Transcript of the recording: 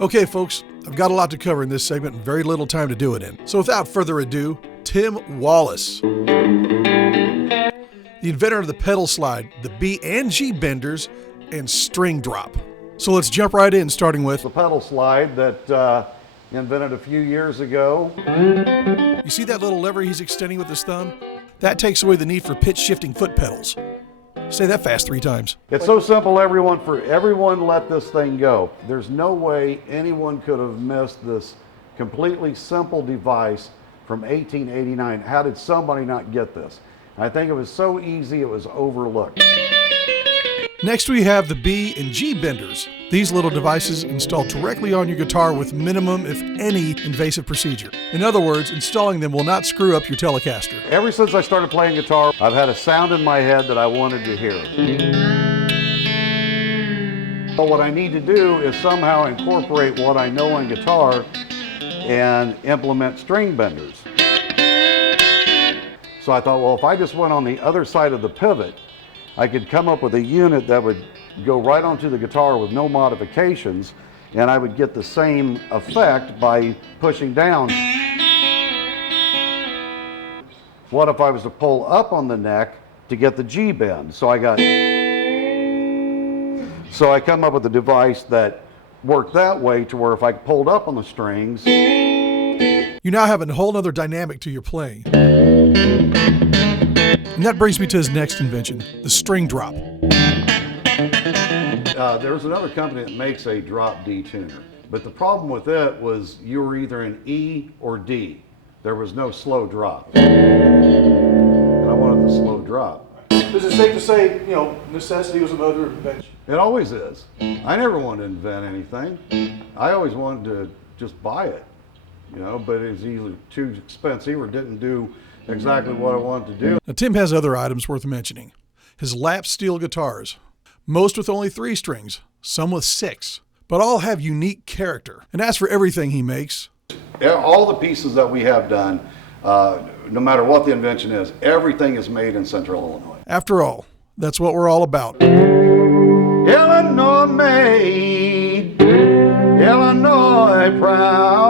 Okay, folks, I've got a lot to cover in this segment and very little time to do it in. So without further ado, Tim Wallis, the inventor of the pedal slide, the B and G benders, and string drop. So let's jump right in, starting with the pedal slide that invented a few years ago. You see that little lever he's extending with his thumb? That takes away the need for pitch shifting foot pedals. Say that fast 3 times. It's so simple, everyone let this thing go. There's no way anyone could have missed this completely simple device from 1889. How did somebody not get this? I think it was so easy it was overlooked. Next we have the B and G benders. These little devices installed directly on your guitar with minimum, if any, invasive procedure. In other words, installing them will not screw up your Telecaster. Ever since I started playing guitar, I've had a sound in my head that I wanted to hear. So what I need to do is somehow incorporate what I know on guitar and implement string benders. So I thought, well, if I just went on the other side of the pivot, I could come up with a unit that would go right onto the guitar with no modifications, and I would get the same effect by pushing down. What if I was to pull up on the neck to get the G bend? So I come up with a device that worked that way to where if I pulled up on the strings, you now have a whole other dynamic to your playing. And that brings me to his next invention, the string drop. There's another company that makes a drop D tuner, but the problem with it was you were either in E or D. There was no slow drop. And I wanted the slow drop. Is it safe to say, necessity was another invention? It always is. I never wanted to invent anything. I always wanted to just buy it, but it was either too expensive or didn't do exactly what I wanted to do. Now, Tim has other items worth mentioning. His lap steel guitars, most with only 3 strings, some with 6, but all have unique character. And as for everything he makes, all the pieces that we have done, no matter what the invention is, everything is made in Central Illinois. After all, that's what we're all about. Illinois made, Illinois proud.